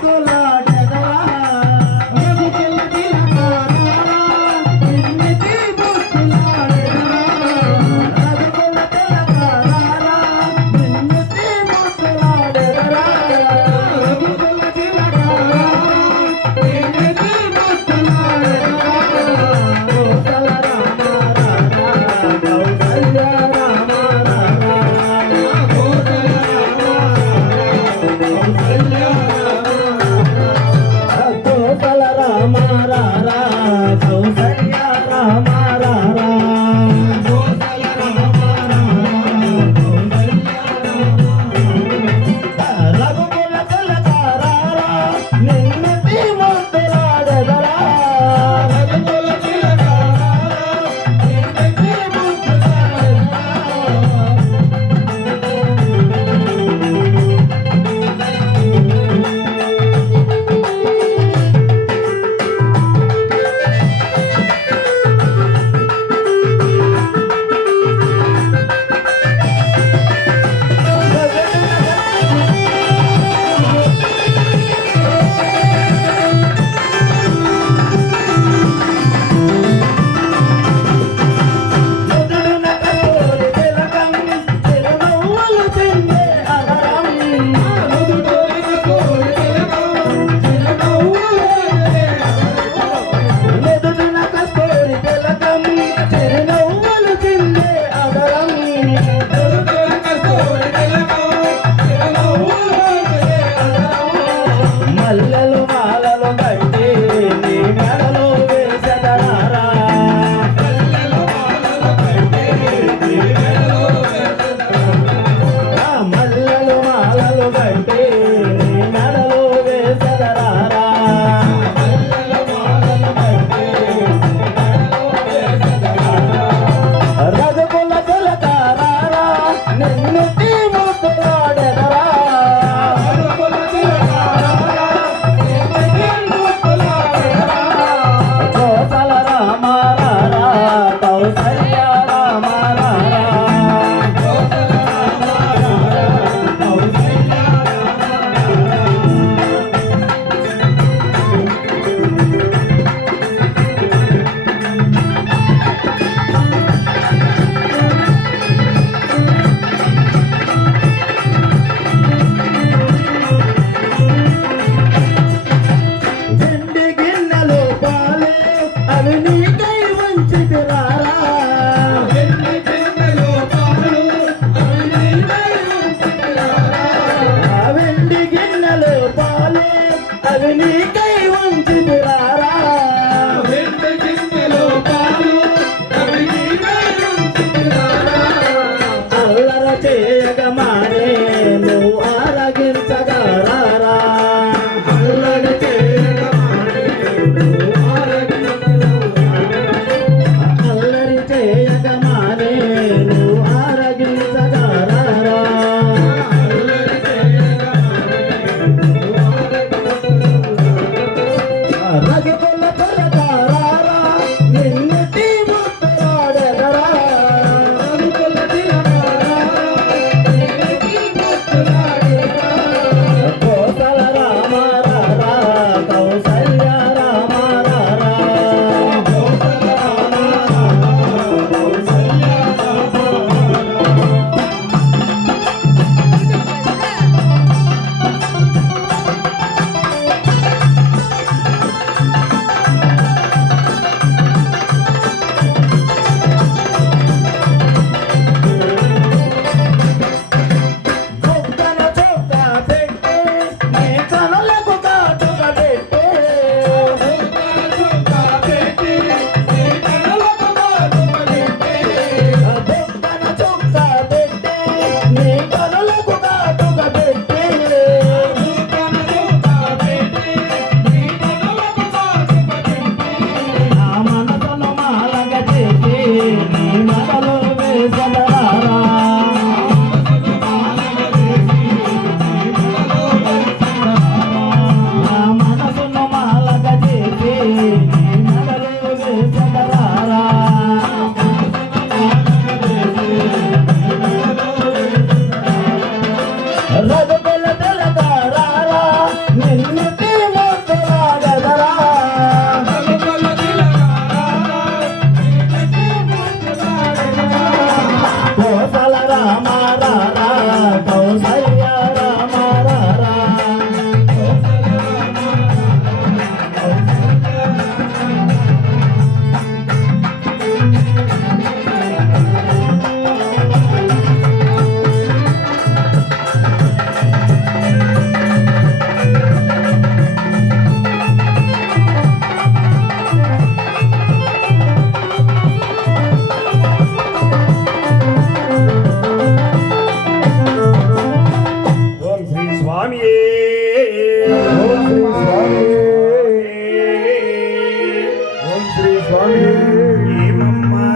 তোলা 来。